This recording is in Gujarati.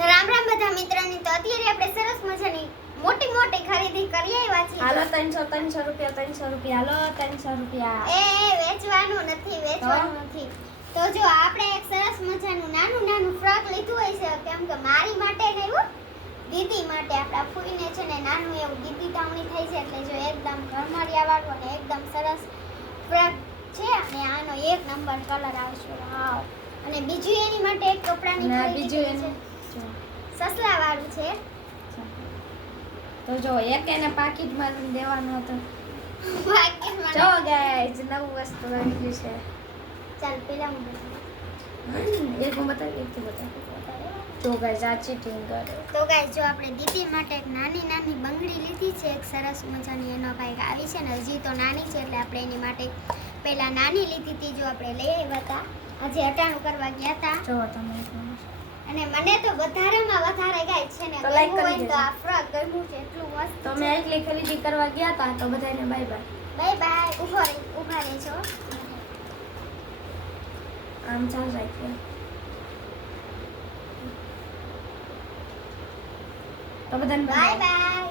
રામ રામ બધા મિત્રોની. તો અત્યારે આપણે સરસ મજાની મોટી મોટી ખરીદી કરી આવ્યા છીએ. હાલો ત્રણસો ત્રણસો રૂપિયા ત્રણસો રૂપિયા. હાલો ત્રણસો રૂપિયા. એ એ, વેચવાનું નથી વેચવાનું નથી. તો જો આપણે એક સરસ મજાનું નાનું નાનું ફ્રોક લીધું હોય છે. કેમ કે મારી માટે નહીં દીદી માટે. આપણા ફૂઈને છે ને નાનું એવું દીદી તાવણી થઈ છે એટલે જો એકદમ ઘરમાળિયા વાળું અને એકદમ સરસ ફ્રોક છે અને આનો એક નંબર કલર આવશે. વાવ. અને બીજું એની માટે એક કપડાની ખરીદી છે. જો, સસલા વાળું છે. તો જો એક એને પાકીટમાં દેવાનો હતો. ભાગ્યમાં જો ગાઈસ નવું વસ્તુ આવી ગયું છે. ચાલ પેલા હું. એક હું બતાવી એક તું બતાવી. તો ગાઈસ આ ચીટિંગ કરે. તો ગાઈસ જો આપણે દીદી માટે એક નાની નાની બંગડી લીધી છે એક સરસ મજાની એનો કાંઈક આવી છે ને હજી તો નાની છે એટલે આપણે એની માટે પહેલા નાની લીધી હતી જો આપણે લઈ આવ્યા હતા. આજે અટાણું કરવા ગયા હતા. જો તમે. અને મને તો વધારેમાં વધારે ગાય છે ને. તો લાઈક કરી દેજો. આ ફ્રોક ગમ્યું છે એટલું મસ્ત તો મેં એટલી ખરીદી કરવા ગયા હતા તો બધાને બાય બાય બાય બાય ઊભો રહી ઊભા રહેજો. આમ ચાલ રાખીએ. તો બધાને બાય બાય